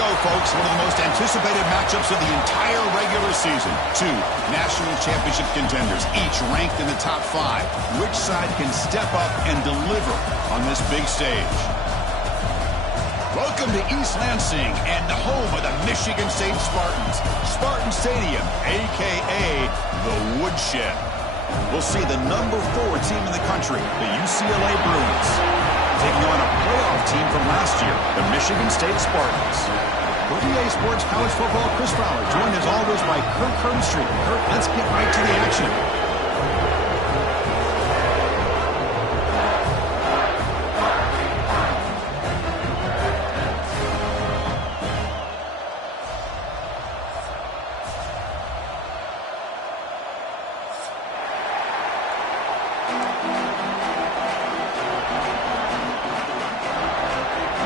go, folks. One of the most anticipated matchups of the entire regular season. Two national championship contenders, each ranked in the top 5. Which side can step up and deliver on this big stage? Welcome to East Lansing and the home of the Michigan State Spartans. Spartan Stadium, a.k.a. the Woodshed. We'll see the number 4 team in the country, the UCLA Bruins, taking on a playoff team from last year, the Michigan State Spartans. For EA Sports College Football, Chris Fowler, joined as always by Kirk Herbstreit. Kirk, let's get right to the action.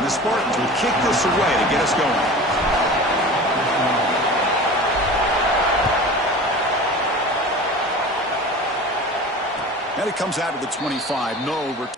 The Spartans will kick this away to get us going. And it comes out of the 25. No over.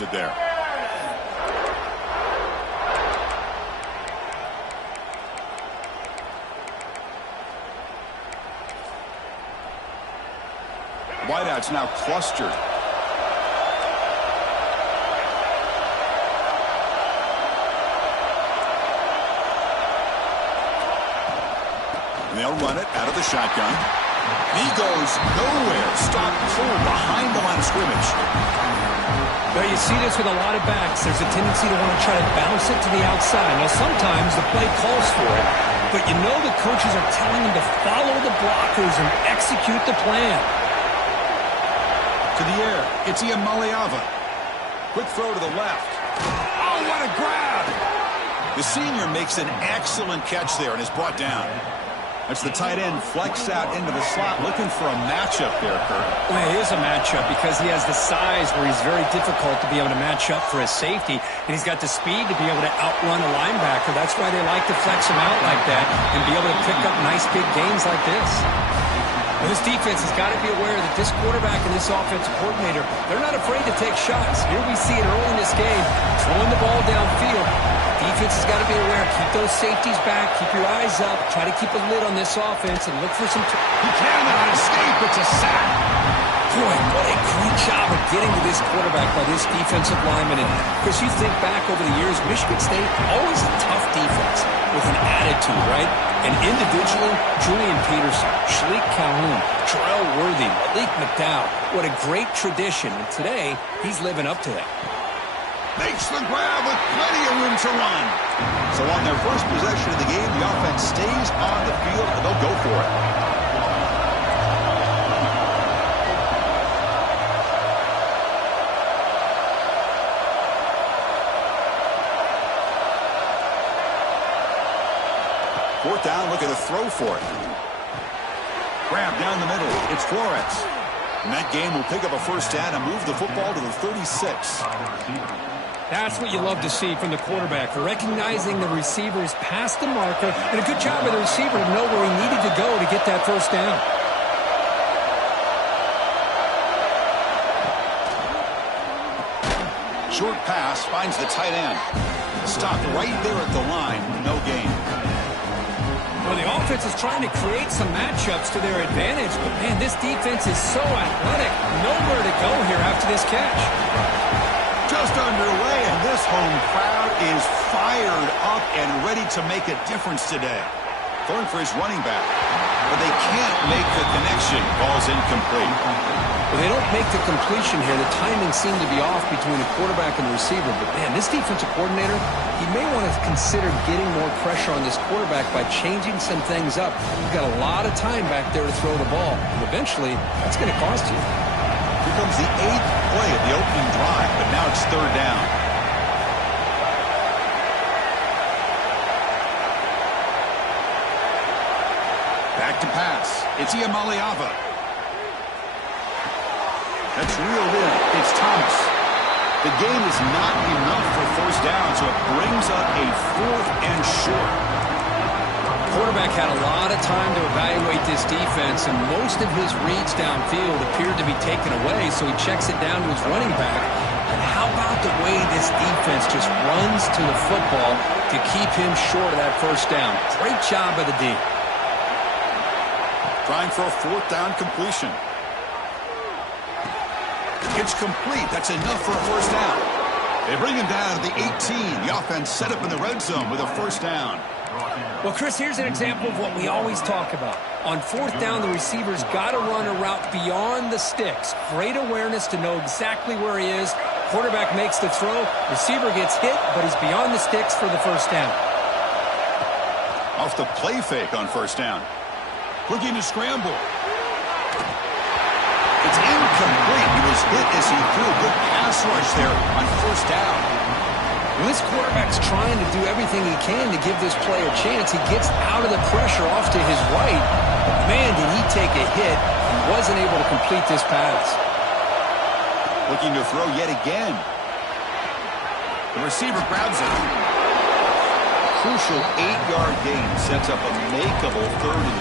It there. Wideouts now clustered. And they'll run it out of the shotgun. He goes nowhere. Stop full behind the line of scrimmage. Well, you see this with a lot of backs. There's a tendency to want to try to bounce it to the outside. Now, sometimes the play calls for it, but you know the coaches are telling them to follow the blockers and execute the plan. To the air, it's Iamaleava. Quick throw to the left. Oh, what a grab! The senior makes an excellent catch there and is brought down. That's the tight end flex out into the slot, looking for a matchup there, Kurt. Well, it is a matchup because he has the size where he's very difficult to be able to match up for his safety, and he's got the speed to be able to outrun a linebacker. That's why they like to flex him out like that and be able to pick up nice big gains like this. Well, this defense has got to be aware that this quarterback and this offensive coordinator, they're not afraid to take shots. Here we see it early in this game, throwing the ball downfield. Defense has got to be aware. Keep those safeties back. Keep your eyes up. Try to keep a lid on this offense and look for some... He cannot escape. It's a sack. Boy, what a great job of getting to this quarterback by this defensive lineman. And, Chris, you think back over the years, Michigan State, always a tough defense with an attitude, right? And individually, Julian Peterson, Shalik Calhoun, Terrell Worthy, Malik McDowell. What a great tradition. And today, he's living up to that. Makes the grab with plenty of room to run. So on their first possession of the game, the offense stays on the field, and they'll go for it. Fourth down, looking to throw for it. Grab down the middle. It's Flores. And that game will pick up a first down and move the football to the 36. That's what you love to see from the quarterback, recognizing the receivers past the marker, and a good job of the receiver to know where he needed to go to get that first down. Short pass finds the tight end. Stopped right there at the line. No gain. Well, the offense is trying to create some matchups to their advantage, but, man, this defense is so athletic. Nowhere to go here after this catch. Just underway, and this home crowd is fired up and ready to make a difference today. Throwing for his running back. but they can't make the connection. Ball's incomplete. Well, they don't make the completion here. The timing seemed to be off between the quarterback and the receiver. But, man, this defensive coordinator, he may want to consider getting more pressure on this quarterback by changing some things up. You've got a lot of time back there to throw the ball. And eventually, that's going to cost you. Here comes the 8th play of the opening drive, but now it's 3rd down. Back to pass. It's Iamaleava. That's reeled in. It's Thomas. The game is not enough for 1st down, so it brings up a 4th and short. Quarterback had a lot of time to evaluate this defense, and most of his reads downfield appeared to be taken away, so he checks it down to his running back. And how about the way this defense just runs to the football to keep him short of that 1st down? Great job by the D. Trying for a 4th down completion. It's complete. That's enough for a 1st down. They bring him down to the 18. The offense set up in the red zone with a 1st down. Well, Chris, here's an example of what we always talk about. On 4th down, the receiver's got to run a route beyond the sticks. Great awareness to know exactly where he is. Quarterback makes the throw. Receiver gets hit, but he's beyond the sticks for the 1st down. Off the play fake on 1st down. Looking to scramble. It's incomplete. He was hit as he threw a good pass rush there on 1st down. When this quarterback's trying to do everything he can to give this play a chance, he gets out of the pressure off to his right. But man, did he take a hit. He wasn't able to complete this pass. Looking to throw yet again. The receiver grabs it. Crucial 8-yard gain sets up a makeable 3rd and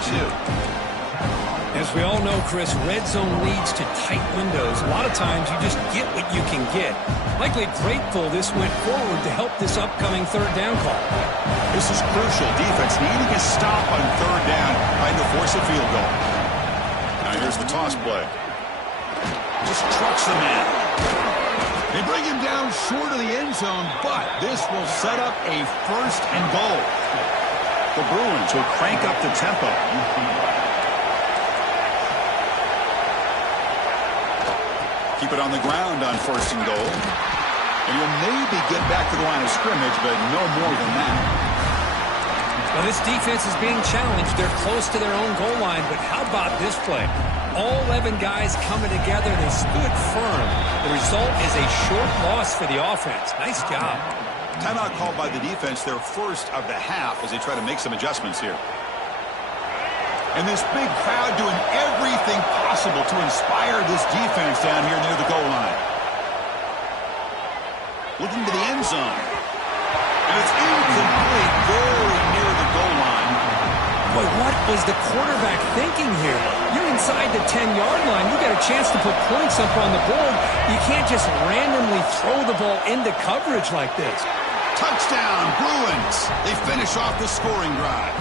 2. As we all know, Chris, red zone leads to tight windows. A lot of times you just get what you can get. Likely grateful this went forward to help this upcoming 3rd down call. This is crucial. Defense needing a stop on 3rd down, trying to force a field goal. Now here's the toss play. Just trucks the man. They bring him down short of the end zone, but this will set up a 1st and goal. The Bruins will crank up the tempo. Keep it on the ground on 1st and goal. And you'll maybe get back to the line of scrimmage, but no more than that. Well, this defense is being challenged. They're close to their own goal line, but how about this play? All 11 guys coming together. They stood firm. The result is a short loss for the offense. Nice job. Timeout called by the defense, their 1st of the half, as they try to make some adjustments here. And this big crowd doing everything possible to inspire this defense down here near the goal line. Looking to the end zone. And it's incomplete, very near the goal line. Boy, what was the quarterback thinking here? You're inside the 10-yard line. You got a chance to put points up on the board. You can't just randomly throw the ball into coverage like this. Touchdown, Bruins. They finish off the scoring drive.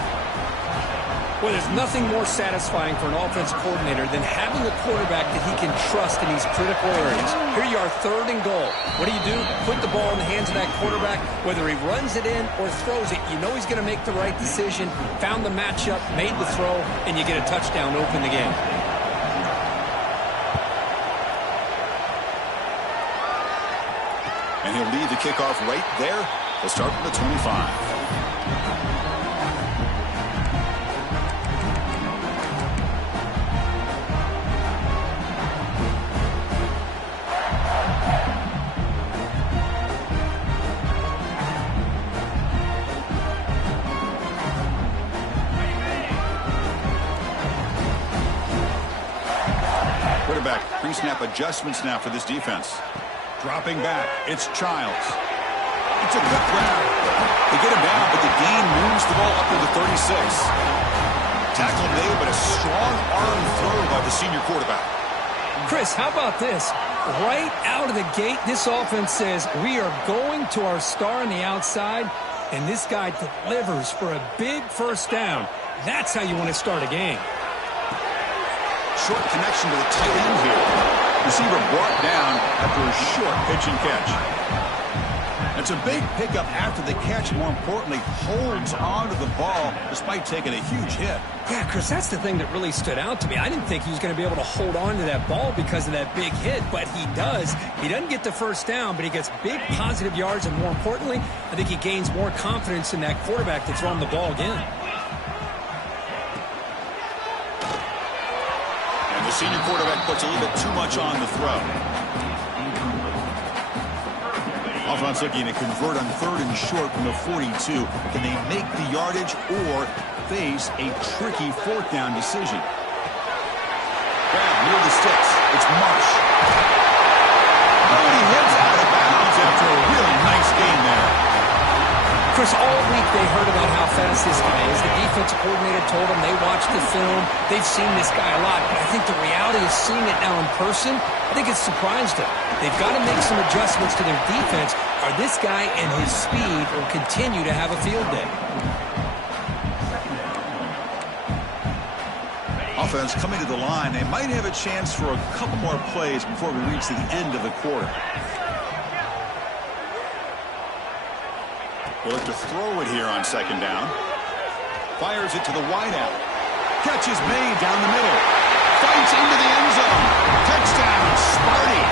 Well, there's nothing more satisfying for an offense coordinator than having a quarterback that he can trust in these critical areas. Here you are, 3rd and goal. What do? Put the ball in the hands of that quarterback. Whether he runs it in or throws it, you know he's going to make the right decision. Found the matchup, made the throw, and you get a touchdown to open the game. And he'll lead the kickoff right there. He'll start from the 25. Pre-snap adjustments now for this defense. Dropping back, it's Childs. It's a quick grab. They get him down, but the gain moves the ball up to the 36. Tackle made, but a strong arm throw by the senior quarterback. Chris, how about this? Right out of the gate, this offense says, we are going to our star on the outside, and this guy delivers for a big 1st down. That's how you want to start a game. Short connection to the tight end here. Receiver brought down after a short pitch and catch. It's a big pickup after the catch. More importantly, holds on to the ball despite taking a huge hit. Yeah, Chris, that's the thing that really stood out to me. I didn't think he was going to be able to hold on to that ball because of that big hit, but he does. He doesn't get the first down, but he gets big positive yards, and more importantly, I think he gains more confidence in that quarterback to throw him the ball again. And the senior quarterback puts a little bit too much on the throw. Offense looking to convert on 3rd and short from the 42. Can they make the yardage or face a tricky 4th down decision? Grab near the sticks. It's Marsh. Oh, and he hits out of bounds after a really nice gain there. Chris, all week they heard about how fast this guy is. The defensive coordinator told them they watched the film. They've seen this guy a lot, but I think the reality of seeing it now in person, I think it's surprised them. They've got to make some adjustments to their defense, or this guy and his speed will continue to have a field day. Offense coming to the line. They might have a chance for a couple more plays before we reach the end of the quarter. We'll look to throw it here on 2nd down. Fires it to the wideout. Catch is made down the middle. Fights into the end zone. Touchdown, Sparty.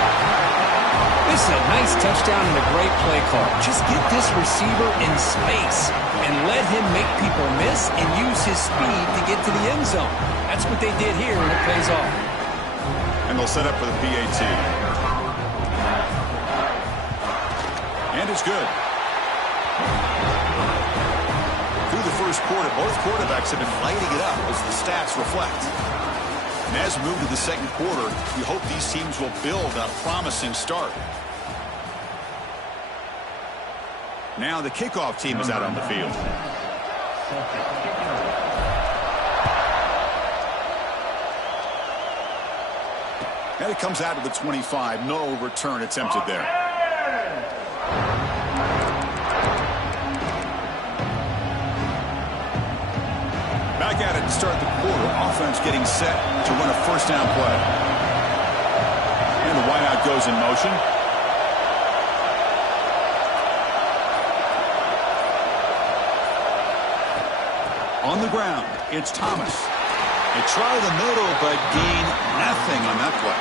This is a nice touchdown and a great play call. Just get this receiver in space and let him make people miss and use his speed to get to the end zone. That's what they did here, and it pays off. And they'll set up for the PAT. And it's good. Through the first quarter, both quarterbacks have been lighting it up as the stats reflect. And as we move to the 2nd quarter, we hope these teams will build on a promising start. Now the kickoff team is out on the field. And it comes out to the 25. No return attempted there. Back at it to start the quarter. Offense getting set to run a 1st down play. And the wideout goes in motion. On the ground, it's Thomas. They try the middle, but gain nothing on that play.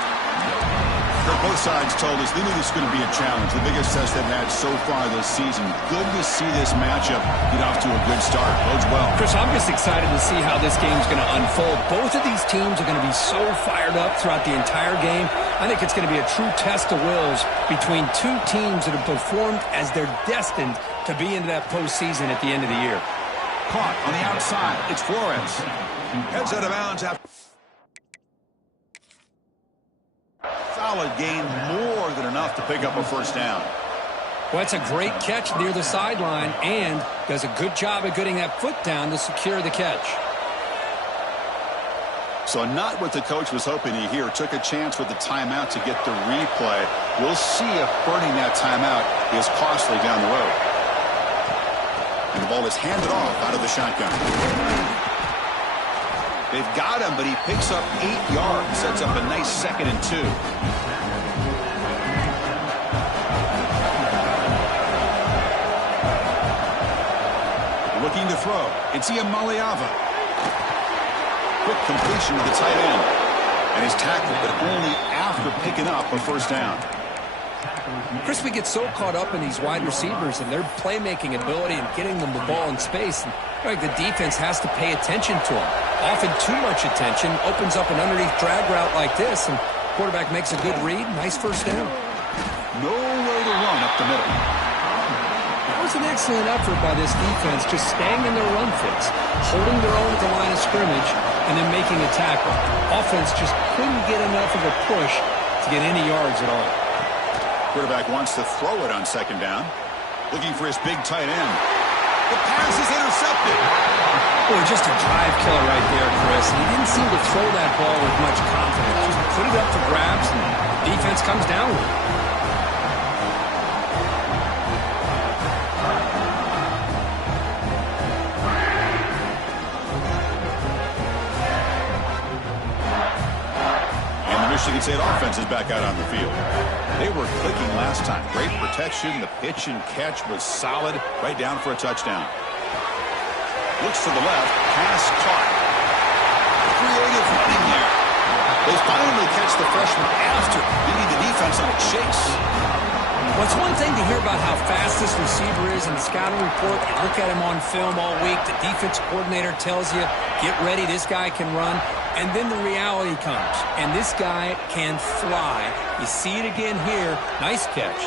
Both sides told us they knew this was going to be a challenge, the biggest test they've had so far this season. Good to see this matchup get off to a good start. Bodes well. Chris, I'm just excited to see how this game's going to unfold. Both of these teams are going to be so fired up throughout the entire game. I think it's going to be a true test of wills between two teams that have performed as they're destined to be into that postseason at the end of the year. Caught on the outside. It's Flores. Heads out of bounds after. Solid gain, more than enough to pick up a 1st down. Well, that's a great catch near the sideline and does a good job of getting that foot down to secure the catch. So not what the coach was hoping to hear. Took a chance with the timeout to get the replay. We'll see if burning that timeout is costly down the road. And the ball is handed off out of the shotgun. They've got him, but he picks up 8 yards. Sets up a nice 2nd and 2. Looking to throw. It's Iamaleava. Quick completion to the tight end. And he's tackled, but only after picking up a 1st down. Chris, we get so caught up in these wide receivers and their playmaking ability and getting them the ball in space. And like the defense has to pay attention to them. Often too much attention opens up an underneath drag route like this, and quarterback makes a good read. Nice 1st down. Nowhere to run up the middle. That was an excellent effort by this defense, just staying in their run fits, holding their own at the line of scrimmage, and then making a tackle. Offense just couldn't get enough of a push to get any yards at all. Quarterback wants to throw it on 2nd down. Looking for his big tight end. The pass is intercepted. Boy, just a drive killer right there, Chris. And he didn't seem to throw that ball with much confidence. Just put it up for grabs, and the defense comes down with it. Michigan State offense is back out on the field. They were clicking last time. Great protection. The pitch and catch was solid. Right down for a touchdown. Looks to the left. Pass caught. Creative running there. They finally catch the freshman after leading the defense on a chase. Well, it's one thing to hear about how fast this receiver is in the scouting report. You look at him on film all week. The defense coordinator tells you, get ready, this guy can run. And then the reality comes, and this guy can fly. You see it again here. Nice catch.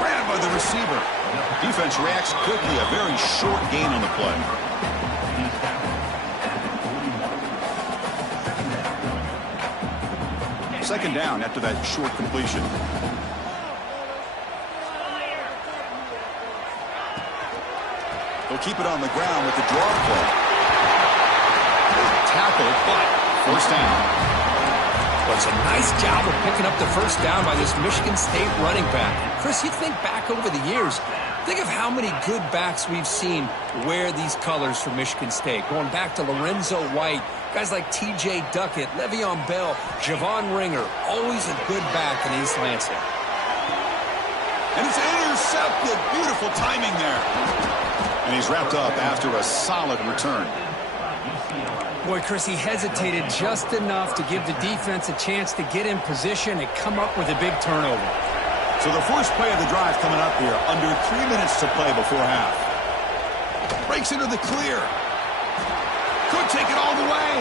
Grabbed by the receiver. Defense reacts quickly. A very short gain on the play. Second down after that short completion. They'll keep it on the ground with the draw play. Tackle, but first down. Well, it's a nice job of picking up the first down by this Michigan State running back. Chris, you think back over the years, think of how many good backs we've seen wear these colors for Michigan State. Going back to Lorenzo White, guys like T.J. Duckett, Le'Veon Bell, Javon Ringer, always a good back in East Lansing. And it's intercepted. Beautiful timing there. And he's wrapped up after a solid return. Boy, Chris, he hesitated just enough to give the defense a chance to get in position and come up with a big turnover. So the first play of the drive coming up here. Under 3 minutes to play before half. Breaks into the clear. Could take it all the way.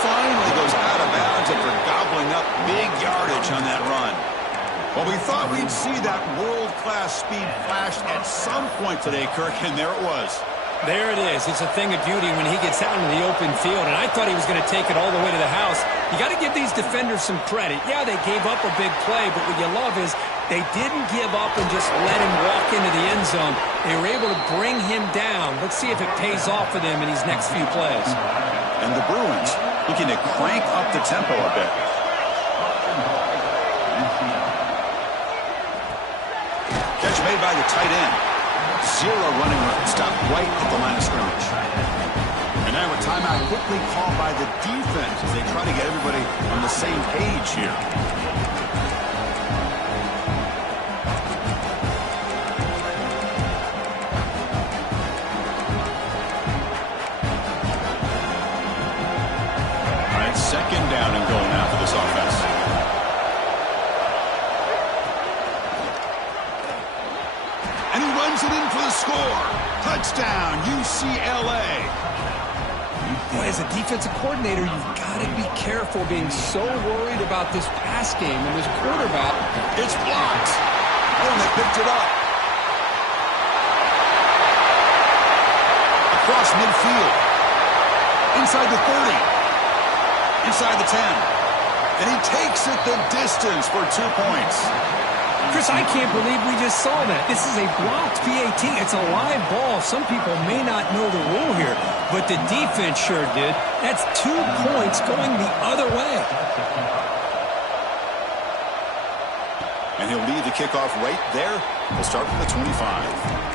Finally goes out of bounds after gobbling up big yardage on that run. Well, we thought we'd see that world-class speed flash at some point today, Kirk, and there it was. There it is. It's a thing of beauty when he gets out into the open field, and I thought he was going to take it all the way to the house. You got to give these defenders some credit. Yeah, they gave up a big play, but what you love is they didn't give up and just let him walk into the end zone. They were able to bring him down. Let's see if it pays off for them in these next few plays. And the Bruins looking to crank up the tempo a bit. Catch made by the tight end. Zero running room. Stopped right at the line of scrimmage. And now a timeout quickly called by the defense as they try to get everybody on the same page here. All right, second down and goal now for this offense. And he runs it in for the score. Touchdown, UCLA. Boy, as a defensive coordinator, you've got to be careful being so worried about this pass game and this quarterback. It's blocked. Oh, and they picked it up. Across midfield. Inside the 30. Inside the 10. And he takes it the distance for 2 points. Chris, I can't believe we just saw that. This is a blocked PAT. It's a live ball. Some people may not know the rule here, but the defense sure did. That's 2 points going the other way. And he'll lead the kickoff right there. He'll start from the 25.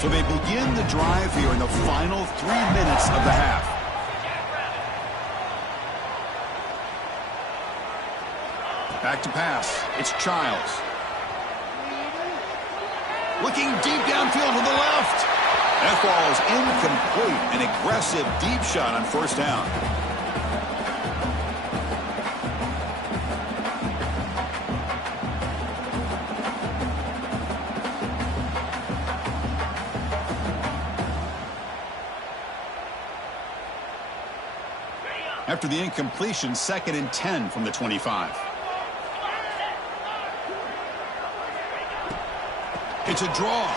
So they begin the drive here in the final 3 minutes of the half. Back to pass. It's Childs. Looking deep downfield to the left. That ball is incomplete. An aggressive deep shot on first down. After the incompletion, 2nd and 10 from the 25. It's a draw.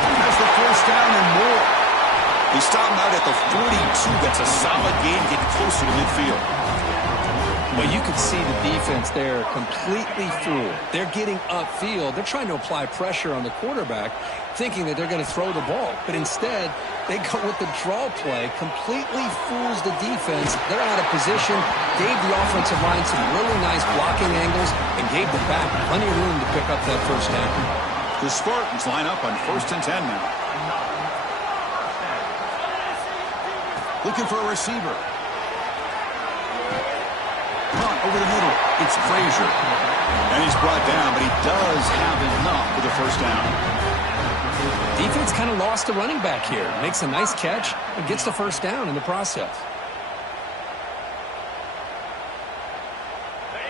That's the first down and more. He stopped out at the 42. That's a solid gain, getting closer to midfield. Well, you could see the defense there completely fooled. They're getting upfield. They're trying to apply pressure on the quarterback, thinking that they're going to throw the ball. But instead, they go with the draw play, completely fools the defense. They're out of position, gave the offensive line some really nice blocking angles, and gave the back plenty of room to pick up that first down. The Spartans line up on 1st and 10 now. Looking for a receiver. Over the middle, it's Frazier. And he's brought down, but he does have enough for the first down. Defense kind of lost the running back here. Makes a nice catch and gets the first down in the process.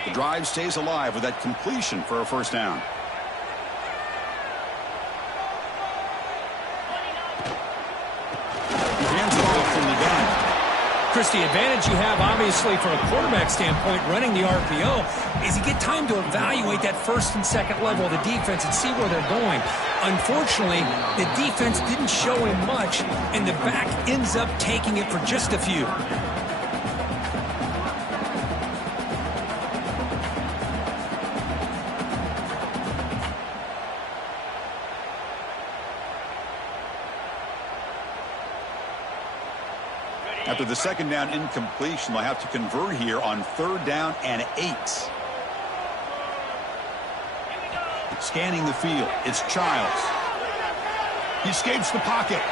The drive stays alive with that completion for a first down. He hands it off from the gun. Chris, the advantage you have, obviously, from a quarterback standpoint, running the RPO, is you get time to evaluate that first and second level of the defense and see where they're going. Unfortunately, the defense didn't show him much, and the back ends up taking it for just a few. After the second down incompletion, they'll have to convert here on 3rd down and 8. Scanning the field, it's Childs. He escapes the pocket.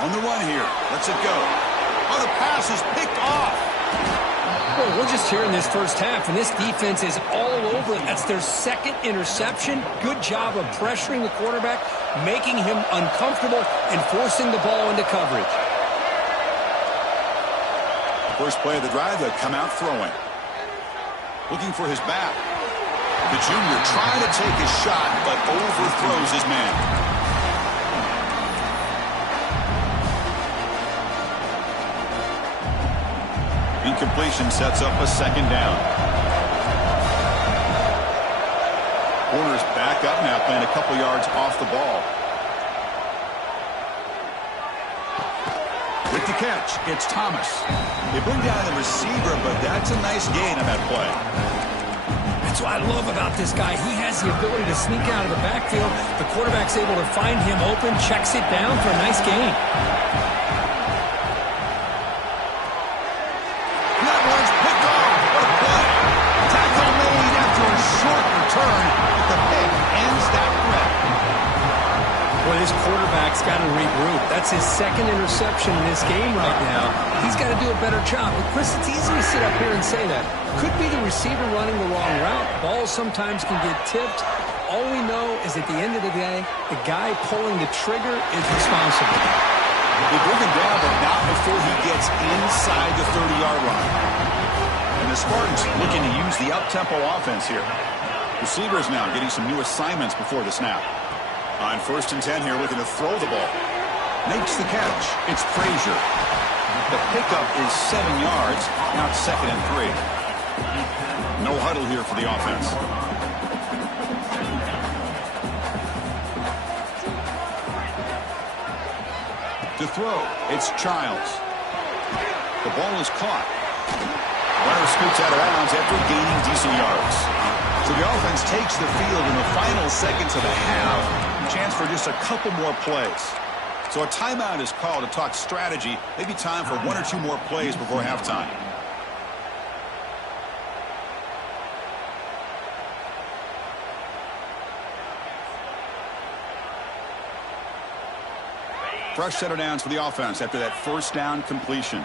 On the run here, lets it go. Oh, the pass is picked off. Well, we're just here in this first half, and this defense is all over it. That's their second interception. Good job of pressuring the quarterback, making him uncomfortable, and forcing the ball into coverage. First play of the drive, they'll come out throwing. Looking for his back. The junior trying to take his shot, but overthrows his man. Incompletion sets up a second down. Corner's back up now, playing a couple yards off the ball. With the catch, it's Thomas. They bring down the receiver, but that's a nice gain on that play. That's what I love about this guy. He has the ability to sneak out of the backfield. The quarterback's able to find him open, checks it down for a nice gain. That one's picked off. What a play. Tackle made after a short return. The pick ends that threat. Well, this quarterback's got to regroup. That's his second interception in this game right now. He's got to do a better job. But Chris, it's easy to sit up here and say that. Could be the receiver running the wrong route. Balls sometimes can get tipped. All we know is at the end of the day, the guy pulling the trigger is responsible. They bring him down, but not before he gets inside the 30-yard line. And the Spartans looking to use the up-tempo offense here. Receivers now getting some new assignments before the snap. On 1st and 10 here, looking to throw the ball. Makes the catch. It's Frazier. The pickup is 7 yards. Now it's 2nd and 3. No huddle here for the offense. To throw, it's Childs. The ball is caught. Runner scoots out of bounds after gaining decent yards. So the offense takes the field in the final seconds of the half. Chance for just a couple more plays. So a timeout is called to talk strategy. Maybe time for 1 or 2 more plays before halftime. Fresh set of downs for the offense after that first down completion.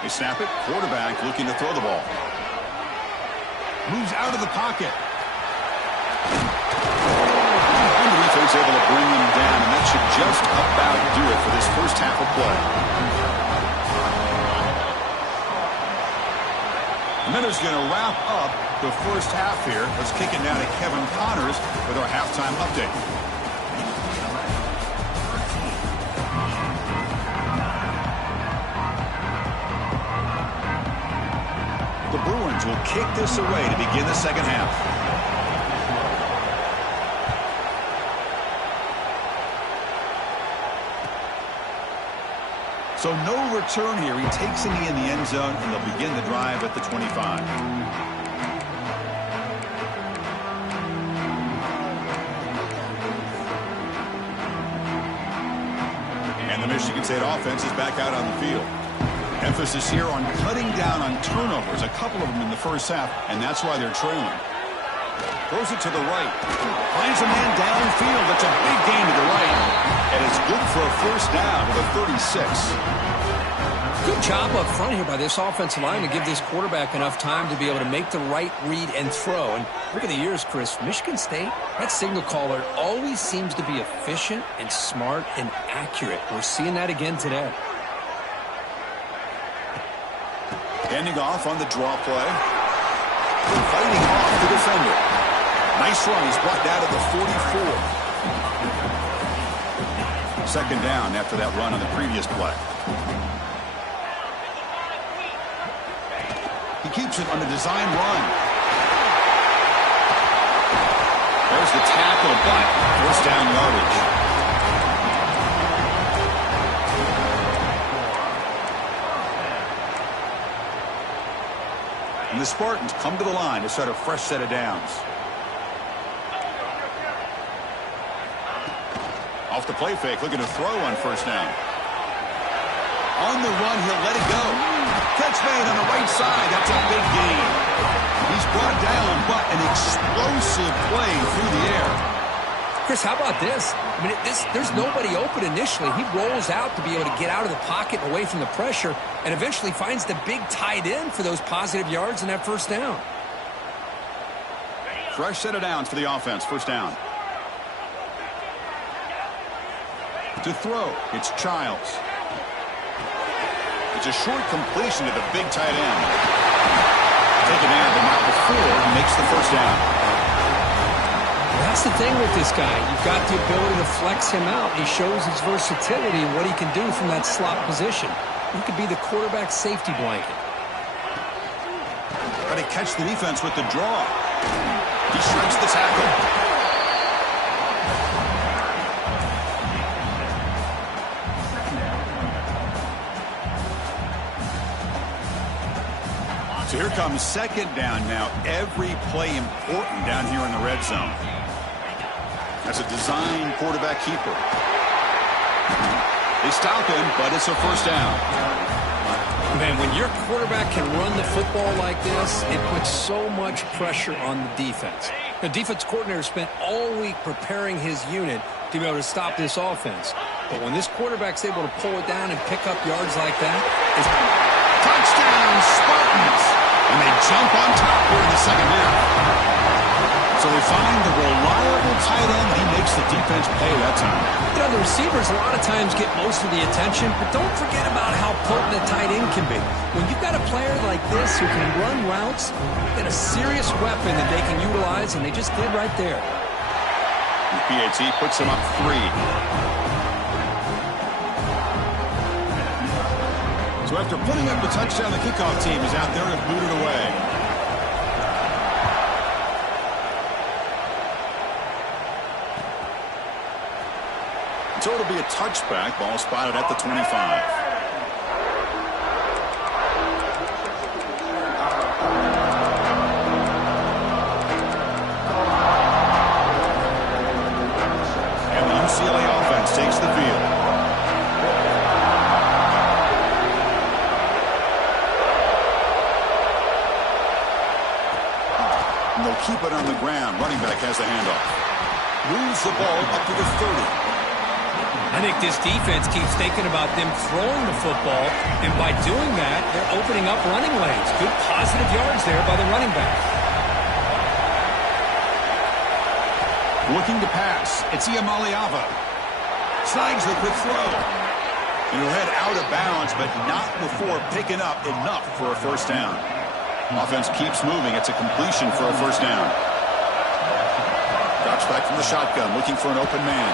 They snap it. Quarterback looking to throw the ball. Moves out of the pocket. And the defense able to bring him down, and that should just about do it for this first half of play. And then is going to wrap up the first half here. Let's kick it now to Kevin Connors with our halftime update. The Bruins will kick this away to begin the second half. So no return here. He takes a knee in the end zone, and they'll begin the drive at the 25. And the Michigan State offense is back out on the field. Emphasis here on cutting down on turnovers, a couple of them in the first half, and that's why they're trailing. Throws it to the right. Finds a man downfield. That's a big gain to the right. And it's good for a first down to the 36. Good job up front here by this offensive line to give this quarterback enough time to be able to make the right read and throw. And look at the years, Chris. Michigan State, that signal caller always seems to be efficient and smart and accurate. We're seeing that again today. Handing off on the draw play. Fighting off the defender. Nice run. He's brought down to the 44. Second down after that run on the previous play. He keeps it on the design run. There's the tackle, but first down yardage. And the Spartans come to the line to start a fresh set of downs. Off the play fake, looking to throw on first down. On the run, he'll let it go. Catch made on the right side. That's a big gain. He's brought down, but an explosive play through the air. Chris, how about this? I mean, there's nobody open initially. He rolls out to be able to get out of the pocket and away from the pressure, and eventually finds the big tight end for those positive yards and that first down. Fresh set of downs for the offense. First down. To throw, it's Childs. It's a short completion to the big tight end. Taken out of the mark before he makes the first down. That's the thing with this guy. You've got the ability to flex him out. He shows his versatility and what he can do from that slot position. He could be the quarterback safety blanket. But he catch the defense with the draw. He strikes the tackle. So here comes second down now. Every play important down here in the red zone. That's a design quarterback keeper. They stop him, but it's a first down. Man, when your quarterback can run the football like this, it puts so much pressure on the defense. The defense coordinator spent all week preparing his unit to be able to stop this offense. But when this quarterback's able to pull it down and pick up yards like that, it's touchdown, Spartans! And they jump on top here in the second half. So they find the reliable tight end. He makes the defense pay that time. You know, the receivers a lot of times get most of the attention, but don't forget about how potent a tight end can be. When you've got a player like this who can run routes, get a serious weapon that they can utilize, and they just did right there. The PAT puts him up 3. So after putting up the touchdown, the kickoff team is out there to boot it away. So it'll be a touchback. Ball spotted at the 25. And the UCLA offense takes the field. And they'll keep it on the ground. Running back has the handoff. Moves the ball up to the 30. I think this defense keeps thinking about them throwing the football, and by doing that, they're opening up running lanes. Good positive yards there by the running back. Looking to pass. It's Iamaleava. Snags the quick throw. And he'll head out of bounds, but not before picking up enough for a first down. Offense keeps moving. It's a completion for a first down. Drops back from the shotgun, looking for an open man.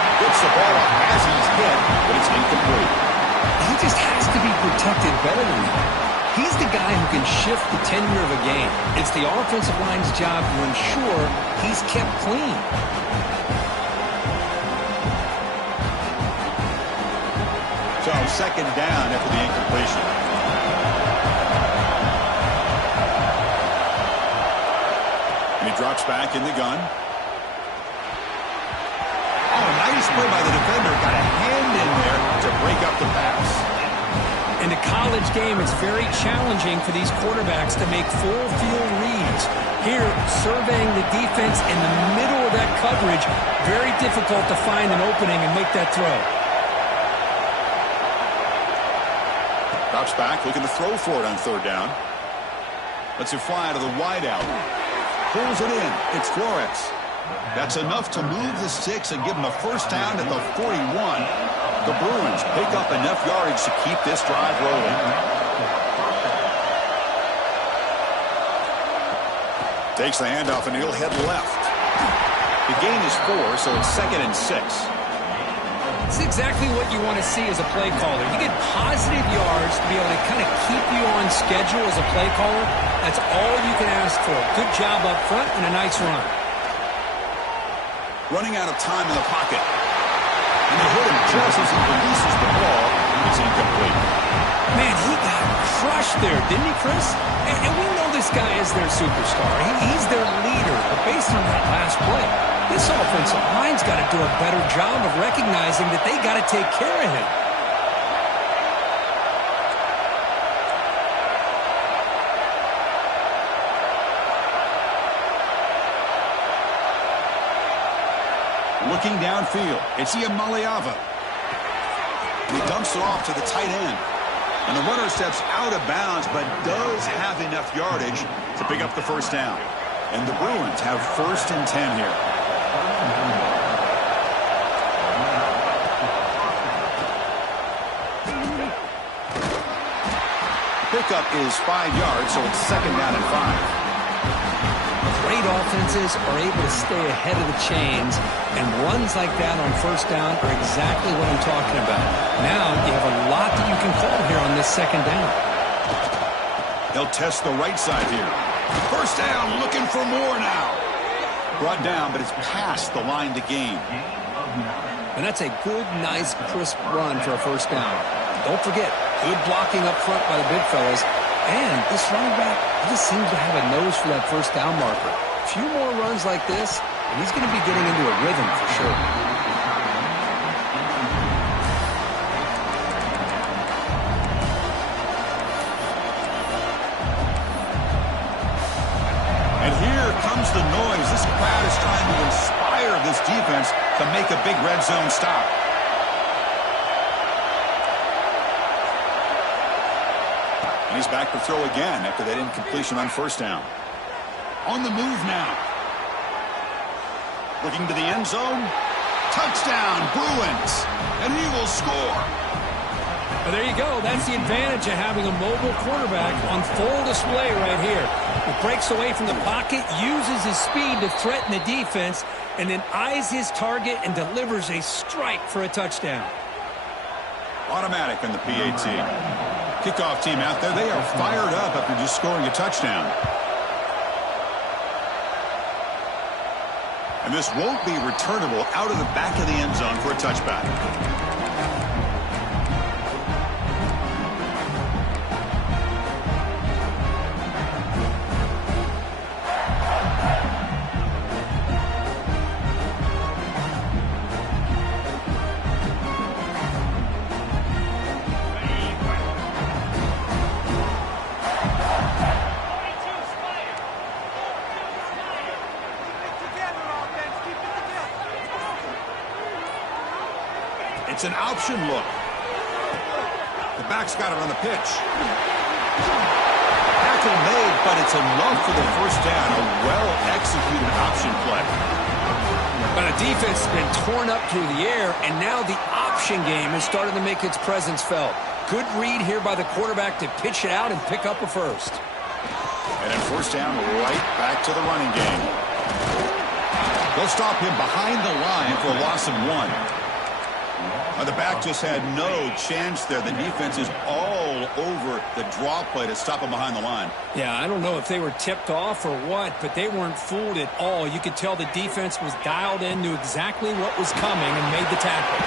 Gets the ball up as he's hit, but it's incomplete. He just has to be protected better than that. He's the guy who can shift the tenure of a game. It's the offensive line's job to ensure he's kept clean. So second down after the incompletion. And he drops back in the gun. Oh, nice play by the defender. Got a hand in there to break up the pass. In a college game, it's very challenging for these quarterbacks to make full field reads. Here, surveying the defense in the middle of that coverage, very difficult to find an opening and make that throw. Drops back, looking to throw for it on third down. Lets it fly to the wideout. Pulls it in. It's Flores. That's enough to move the sticks and give them a first down at the 41. The Bruins pick up enough yardage to keep this drive rolling. Takes the handoff and he'll head left. The gain is 4, so it's 2nd and 6. It's exactly what you want to see as a play caller. You get positive yards to be able to kind of keep you on schedule as a play caller. That's all you can ask for. Good job up front and a nice run. Running out of time in the pocket. And they hit him just as he releases the ball. It's incomplete. Man, he got crushed there, didn't he, Chris? And we know this guy is their superstar. He's their leader. But based on that last play, this offensive line's got to do a better job of recognizing that they got to take care of him. Looking downfield, it's Iamaleava. He dumps it off to the tight end. And the runner steps out of bounds, but does have enough yardage to pick up the first down. And the Bruins have 1st and 10 here. Pickup is 5 yards, so it's 2nd down and 5. Great offenses are able to stay ahead of the chains, and runs like that on first down are exactly what I'm talking about. Now you have a lot that you can call here on this 2nd down. They'll test the right side here. First down, looking for more now. Brought down, but it's past the line to gain. And that's a good, nice, crisp run for a first down. Don't forget, good blocking up front by the big fellas. And this running back just seems to have a nose for that first down marker. A few more runs like this, and he's going to be getting into a rhythm for sure. And here comes the noise. This crowd is trying to inspire this defense to make a big red zone stop. And he's back to throw again after that incompletion on first down. On the move now. Looking to the end zone. Touchdown, Bruins. And he will score. Well, there you go. That's the advantage of having a mobile quarterback on full display right here. He breaks away from the pocket, uses his speed to threaten the defense, and then eyes his target and delivers a strike for a touchdown. Automatic on the PAT. Kickoff team out there, they are fired up after just scoring a touchdown. And this won't be returnable out of the back of the end zone for a touchback. It's an option look. The back's got it on the pitch. Tackle made, but it's enough for the first down. A well-executed option play. But the defense has been torn up through the air, and now the option game is starting to make its presence felt. Good read here by the quarterback to pitch it out and pick up a first. And then first down, right back to the running game. They'll stop him behind the line for a loss of 1. The back just had no chance there. The defense is all over the draw play to stop him behind the line. Yeah, I don't know if they were tipped off or what, but they weren't fooled at all. You could tell the defense was dialed in, knew exactly what was coming, and made the tackle.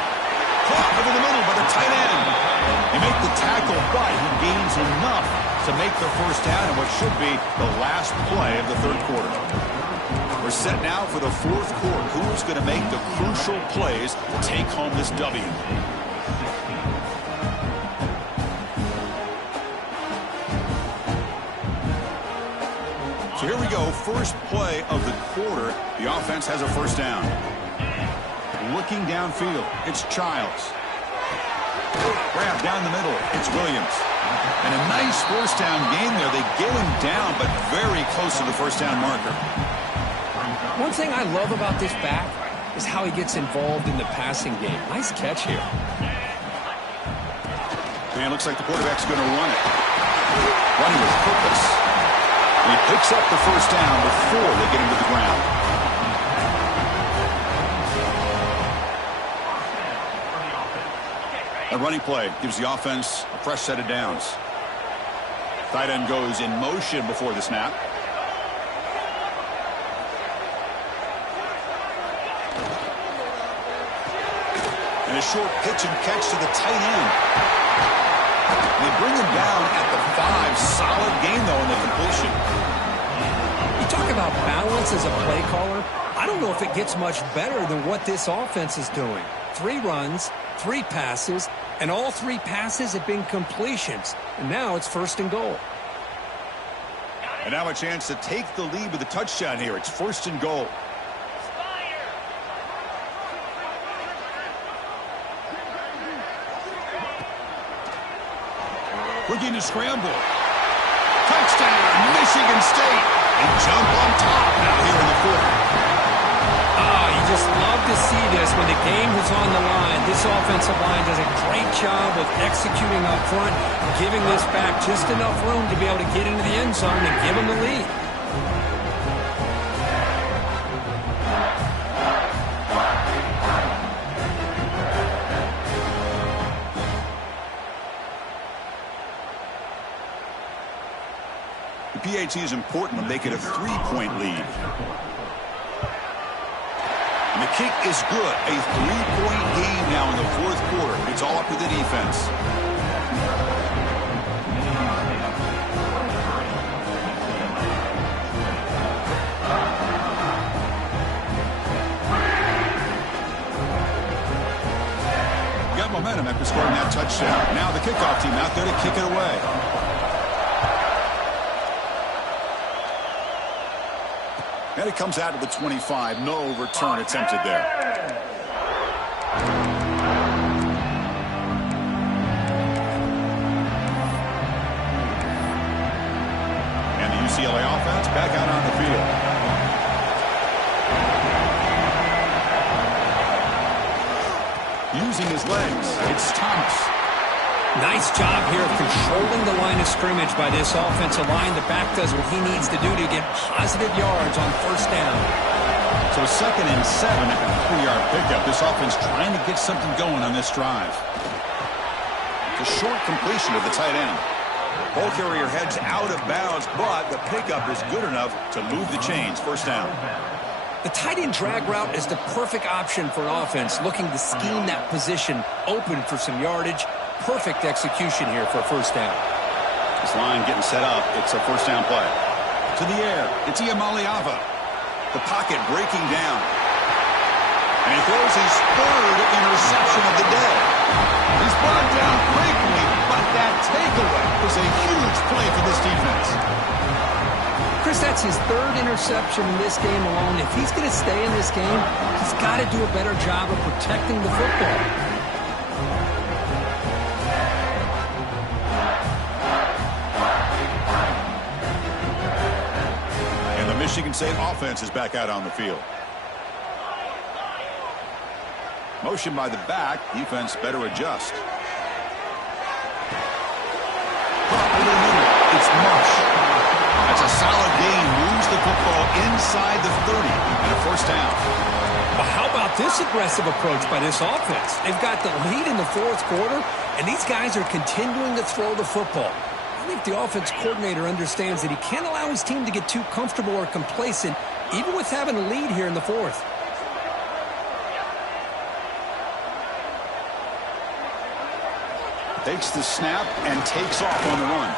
Caught over the middle by the tight end. They make the tackle, but he gains enough to make the first down in what should be the last play of the third quarter. We're set now for the fourth quarter. Who's going to make the crucial plays to take home this W? So here we go. First play of the quarter. The offense has a first down. Looking downfield, it's Childs. Grab down the middle, it's Williams. And a nice first down gain there. They get him down, but very close to the first down marker. One thing I love about this back is how he gets involved in the passing game. Nice catch here. Man, looks like the quarterback's going to run it. Running with purpose. And he picks up the first down before they get him to the ground. A running play gives the offense a fresh set of downs. Tight end goes in motion before the snap. And a short pitch and catch to the tight end. They bring him down at the 5. Solid gain, though, in the completion. You talk about balance as a play caller. I don't know if it gets much better than what this offense is doing. 3 runs, 3 passes, and all 3 passes have been completions. And now it's first and goal. And now a chance to take the lead with a touchdown here. It's first and goal. Looking to scramble. Touchdown, Michigan State. They jump on top now here in the fourth. You just love to see this when the game is on the line. This offensive line does a great job of executing up front, giving this back just enough room to be able to get into the end zone and give them the lead. The PAT is important to make it a 3-point lead. And the kick is good. A 3-point game now in the fourth quarter. It's all up to the defense. Got momentum after scoring that touchdown. Now the kickoff team out there to kick it away. And it comes out of the 25. No return attempted there. And the UCLA offense back out on the field. Using his legs, it's Thomas. Nice job here of controlling the line of scrimmage by this offensive line. The back does what he needs to do to get positive yards on first down. So 2nd and 7 after a 3-yard pickup. This offense trying to get something going on this drive. It's a short completion of the tight end. Ball carrier heads out of bounds, but the pickup is good enough to move the chains. First down. The tight end drag route is the perfect option for an offense looking to scheme that position open for some yardage. Perfect execution here for a first down. This line getting set up. It's a first down play. To the air. It's Iamaleava. The pocket breaking down. And he throws his 3rd interception of the day. He's brought down quickly, but that takeaway is a huge play for this defense. Chris, that's his 3rd interception in this game alone. If he's going to stay in this game, he's got to do a better job of protecting the football. Michigan State offense is back out on the field. Motion by the back. Defense better adjust. It's Marsh. That's a solid gain. Moves the football inside the 30 and a first down. But how about this aggressive approach by this offense? They've got the lead in the fourth quarter, and these guys are continuing to throw the football. I think the offense coordinator understands that he can't allow his team to get too comfortable or complacent, even with having a lead here in the fourth. Takes the snap and takes off on the run.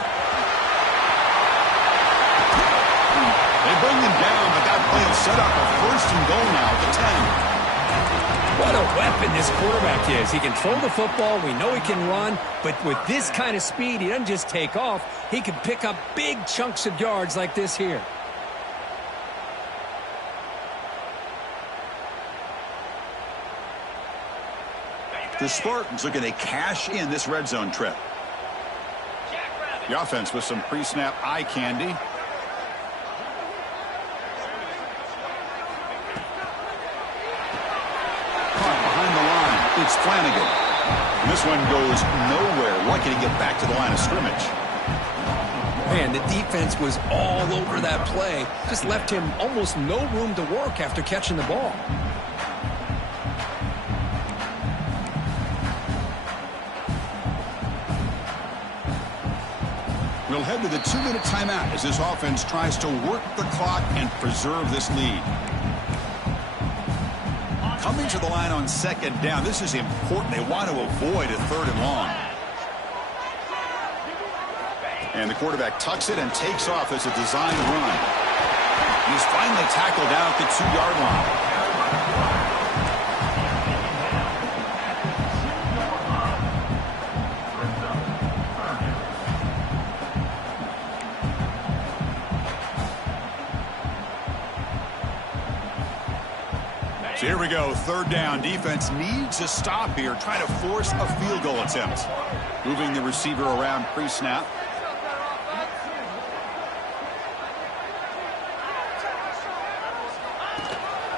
They bring him down, but that play will set up a first and goal now at the 10. What a weapon this quarterback is. He can throw the football. We know he can run. But with this kind of speed, he doesn't just take off. He can pick up big chunks of yards like this here. The Spartans looking to cash in this red zone trip. The offense with some pre-snap eye candy. Caught behind the line. It's Flanagan. And this one goes nowhere. Lucky to get back to the line of scrimmage. Man, the defense was all over that play. Just left him almost no room to work after catching the ball. We'll head to the 2-minute timeout as this offense tries to work the clock and preserve this lead. Coming to the line on second down. This is important. They want to avoid a third and long. And the quarterback tucks it and takes off as a design run. He's finally tackled down at the 2-yard line. So here we go, third down. Defense needs a stop here, trying to force a field goal attempt. Moving the receiver around pre-snap.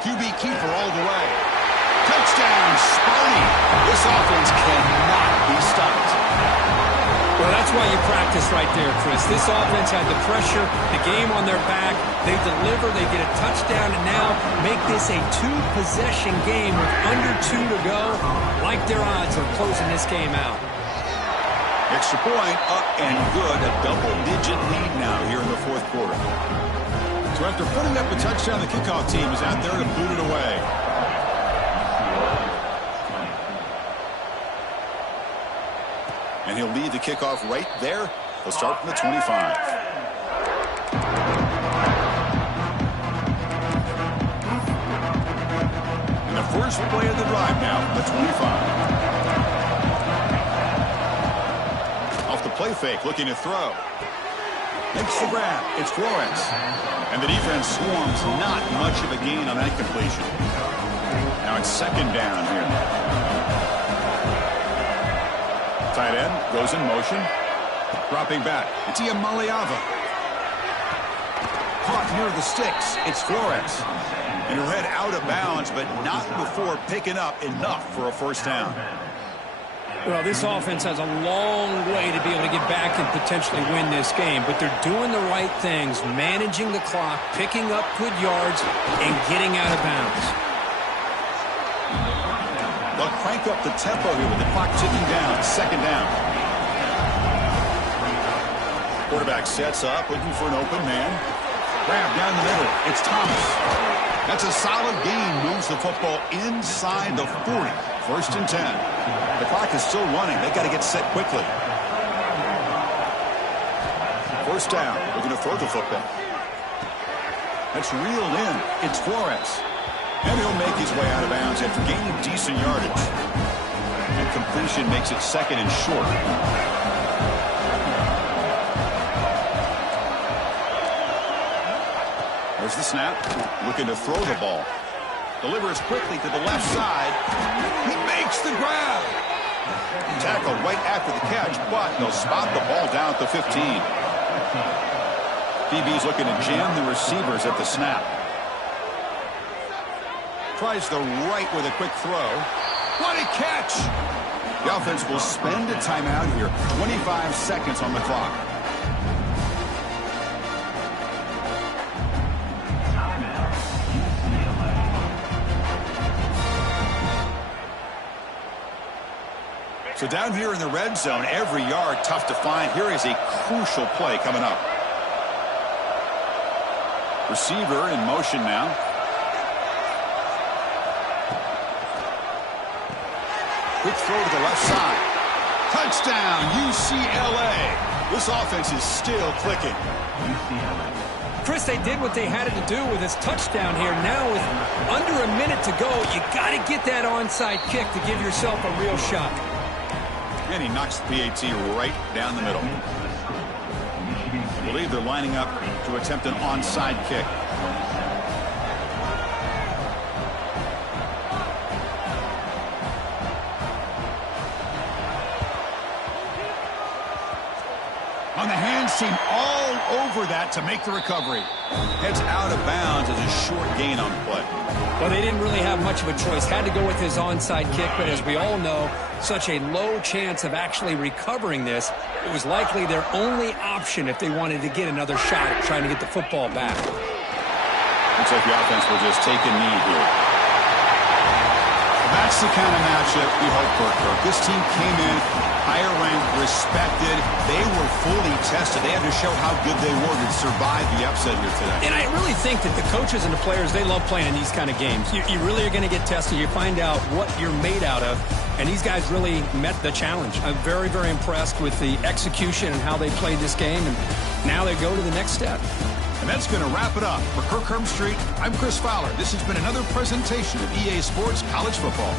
QB keeper all the way. Touchdown, Sparty. This offense cannot be stopped. Well, that's why you practice right there, Chris. This offense had the pressure, the game on their back. They deliver, they get a touchdown, and now make this a two-possession game with under 2 to go. Like their odds of closing this game out. Extra point, up and good. A double-digit lead now here in the fourth quarter. So after putting up a touchdown, the kickoff team is out there to boot it away. And he'll lead the kickoff right there. He'll start from the 25. And the first play of the drive now from the 25. Off the play fake, looking to throw. Makes the grab. It's Flores. And the defense swarms. Not much of a gain on that completion. Now it's second down here. Tight end goes in motion. Dropping back. It's Iamaleava. Caught near the sticks. It's Flores. And he'll head out of bounds, but not before picking up enough for a first down. Well, this offense has a long way to be able to get back and potentially win this game, but they're doing the right things, managing the clock, picking up good yards, and getting out of bounds. They'll crank up the tempo here with the clock ticking down. Second down. Quarterback sets up, looking for an open man. Grab down the middle. It's Thomas. That's a solid gain. Moves the football inside the 40. First and 10. The clock is still running. They got to get set quickly. First down. Looking to throw the football. That's reeled in. It's Flores. And he'll make his way out of bounds after gaining decent yardage. And completion makes it second and short. There's the snap. Looking to throw the ball. Delivers quickly to the left side. He makes the grab. Tackled right after the catch, but they'll spot the ball down at the 15. DB's looking to jam the receivers at the snap. Tries the right with a quick throw. What a catch! The offense will spend a timeout here. 25 seconds on the clock. So down here in the red zone, every yard tough to find. Here is a crucial play coming up. Receiver in motion now. Quick throw to the left side. Touchdown, UCLA. This offense is still clicking. Chris, they did what they had to do with this touchdown here. Now with under a minute to go, you got to get that onside kick to give yourself a real shot. And he knocks the PAT right down the middle. I believe they're lining up to attempt an onside kick. On the hands team all over that to make the recovery. Heads out of bounds as a short gain on the play. Well, they didn't really have much of a choice. Had to go with his onside kick, but as we all know, such a low chance of actually recovering this. It was likely their only option if they wanted to get another shot at trying to get the football back. Looks like the offense will just take a knee here. That's the kind of matchup we hope for, Kirk. This team came in higher ranked, respected. They were fully tested. They had to show how good they were to survive the upset here today. And I really think that the coaches and the players, they love playing in these kind of games. You really are going to get tested. You find out what you're made out of. And these guys really met the challenge. I'm very, very impressed with the execution and how they played this game. And now they go to the next step. And that's going to wrap it up. For Kirk Herbstreit, I'm Chris Fowler. This has been another presentation of EA Sports College Football.